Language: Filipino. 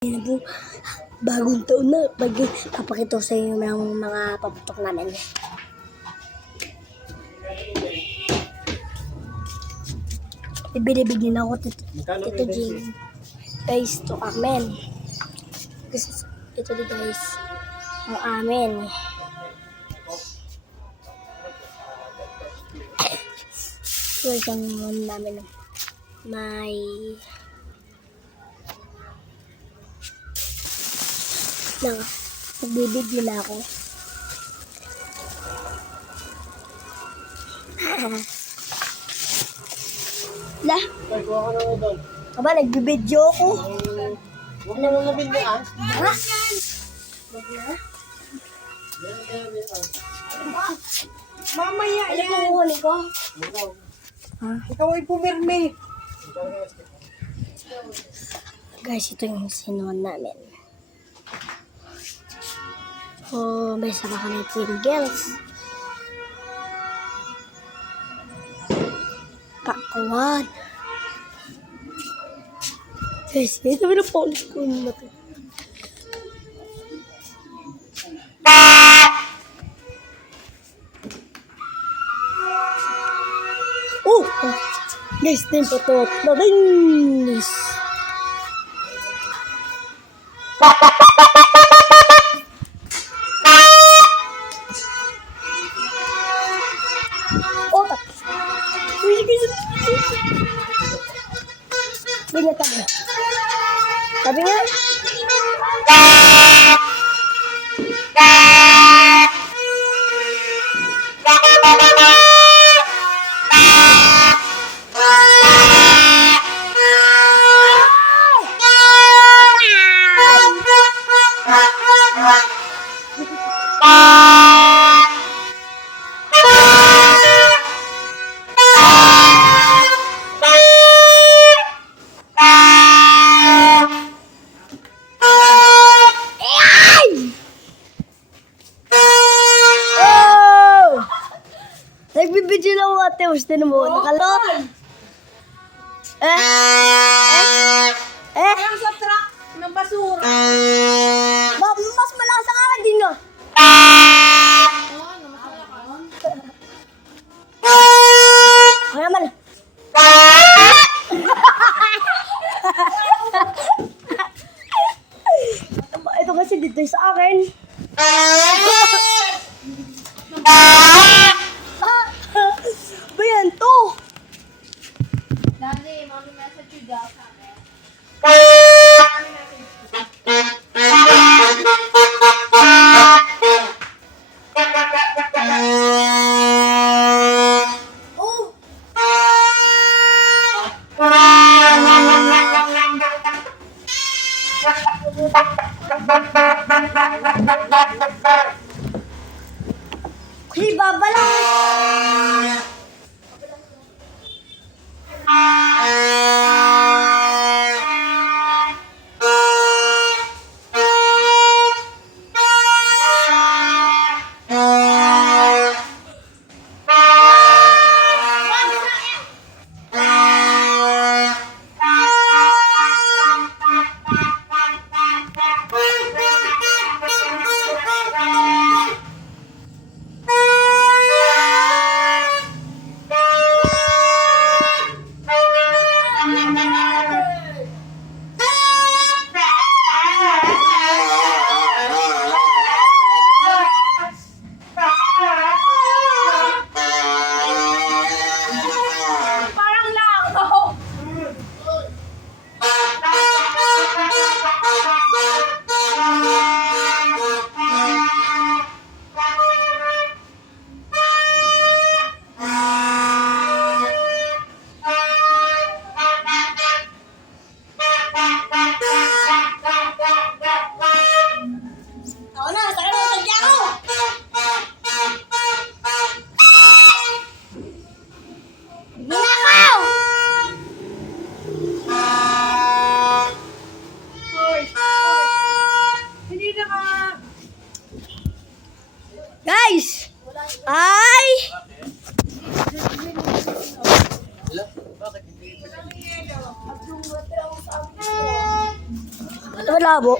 Yan po, bagong taon na. Papakita ko sa inyo ng mga paputok namin. Ibinibig din ako, Tito Jing. Guys, to amen. Ito din guys, ang amen. So, isang namin may nagbibig nila ako. Lah, aba, nagbibidyo ako. Ano mo nabindihan? Ha? Mamaya Alam mo yan. kukunin ko? Ha? Ikaw ay pumirmi. Guys, ito yung sinuhan namin. Oh, may sama kami Pringles. Pakwan. Guys, ito na paulit ko na ito. Oh! Guys, din po ito. Nabings! Oh, tapos. Ganyan tabi. Tabi nga. Nagbibidyo lang ako ate, gusto na mo, nakalot. Parang sa truck ng basura. Mas malakas ang akin din nga. Kaya naman. Ito kasi dito sa akin. Ba yan to? Dali, mami message you daw sa akin. Oh! Kasi babalang. malabo.